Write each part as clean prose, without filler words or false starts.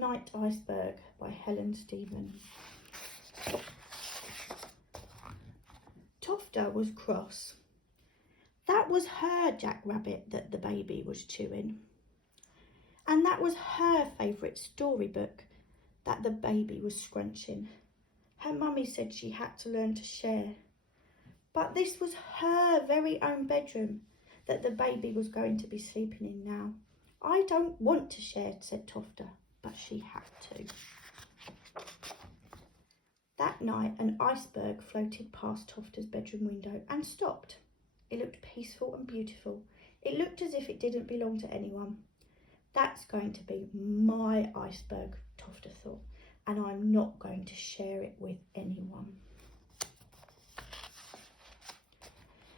Night Iceberg by Helen Stephen. Tofter was cross. That was her jackrabbit that the baby was chewing. And that was her favourite storybook that the baby was scrunching. Her mummy said she had to learn to share. But this was her very own bedroom that the baby was going to be sleeping in now. I don't want to share, said Tofter, but she had to. That night, an iceberg floated past Tofter's bedroom window and stopped. It looked peaceful and beautiful. It looked as if it didn't belong to anyone. That's going to be my iceberg, Tofter thought, and I'm not going to share it with anyone.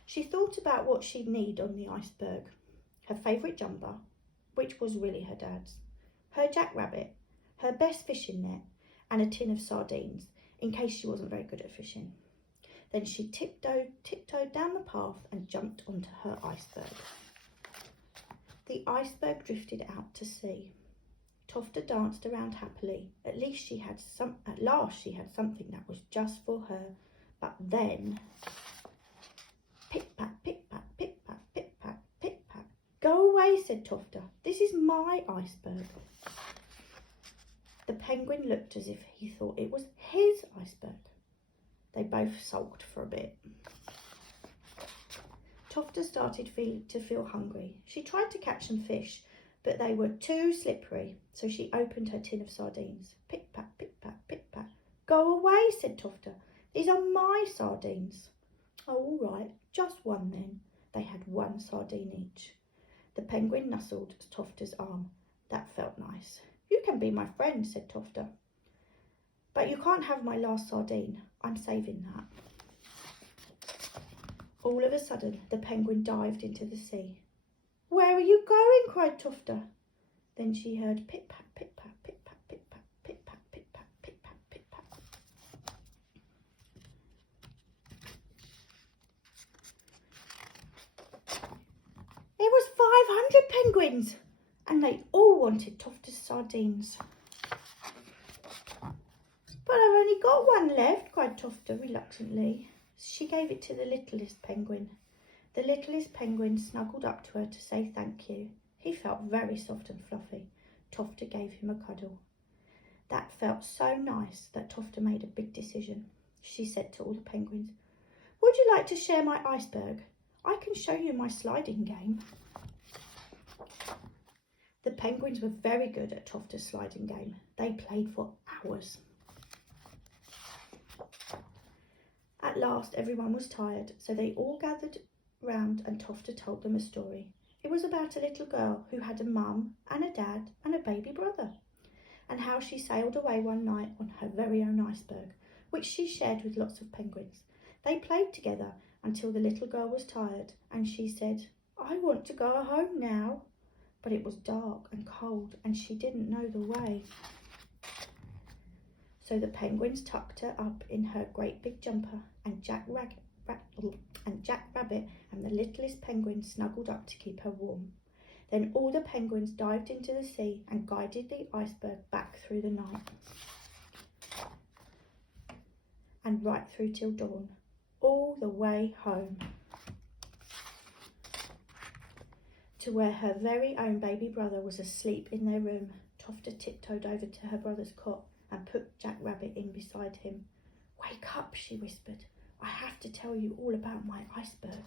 She thought about what she'd need on the iceberg. Her favourite jumper, which was really her dad's, her jackrabbit, her best fishing net, and a tin of sardines, in case she wasn't very good at fishing. Then she tiptoed down the path and jumped onto her iceberg. The iceberg drifted out to sea. Tofter danced around happily. At last she had something that was just for her. But then, pit-pat, pit-pat, pit-pat, pit-pat, pit-pat. Go away, said Tofter. This is my iceberg. The penguin looked as if he thought it was his iceberg. They both sulked for a bit. Tofter started to feel hungry. She tried to catch some fish, but they were too slippery, so she opened her tin of sardines. Pit-pat, pit-pat, pit-pat. Go away, said Tofter. These are my sardines. Oh, all right, just one then. They had one sardine each. The penguin nuzzled Tofter's arm. That felt nice. You can be my friend, said Tofter. But you can't have my last sardine. I'm saving that. All of a sudden, the penguin dived into the sea. Where are you going? Cried Tofter. Then she heard pit-pat, pit-pat, pit-pat, pit-pat, pit-pat, pit-pat, pit-pat, pit-pat. There was 500 penguins, and they all wanted Tofter's sardines. But I've only got one left, cried Tofter reluctantly. She gave it to the littlest penguin. The littlest penguin snuggled up to her to say thank you. He felt very soft and fluffy. Tofter gave him a cuddle. That felt so nice that Tofter made a big decision. She said to all the penguins, would you like to share my iceberg? I can show you my sliding game. The penguins were very good at Tofter's sliding game. They played for hours. At last, everyone was tired, so they all gathered round and Tofter told them a story. It was about a little girl who had a mum and a dad and a baby brother, and how she sailed away one night on her very own iceberg, which she shared with lots of penguins. They played together until the little girl was tired, and she said, I want to go home now. But it was dark and cold, and she didn't know the way. So the penguins tucked her up in her great big jumper, and Jack Rabbit and the littlest penguin snuggled up to keep her warm. Then all the penguins dived into the sea and guided the iceberg back through the night and right through till dawn, all the way home to where her very own baby brother was asleep in their room. Tofter tiptoed over to her brother's cot and put Jack Rabbit in beside him. Wake up, she whispered. I have to tell you all about my iceberg.